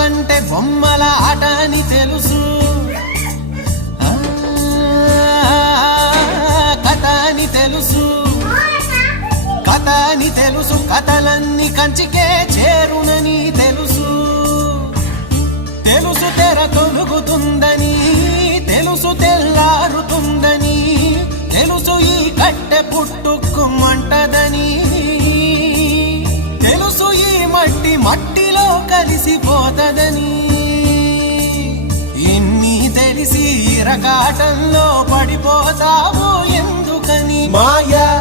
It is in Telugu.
బతుకంటే బొమ్మల ఆట అని తెలుసు, కథ అని తెలుసు, కథ అని తెలుసు, కథలన్నీ కంచికే చేరునని తెలుసు, తెలుసు తెర తొలుగుతుందని, తెలుసు తెల్లారుతుందని, తెలుసు ఈ కట్టె పుట్టుకుమంటదని, తెలుసు ఈ మట్టి మట్టిలో కలిసిపోతదని, ఇన్ని తెలిసి ఇరకాటంలో పడిపోతావు ఎందుకని? మాయా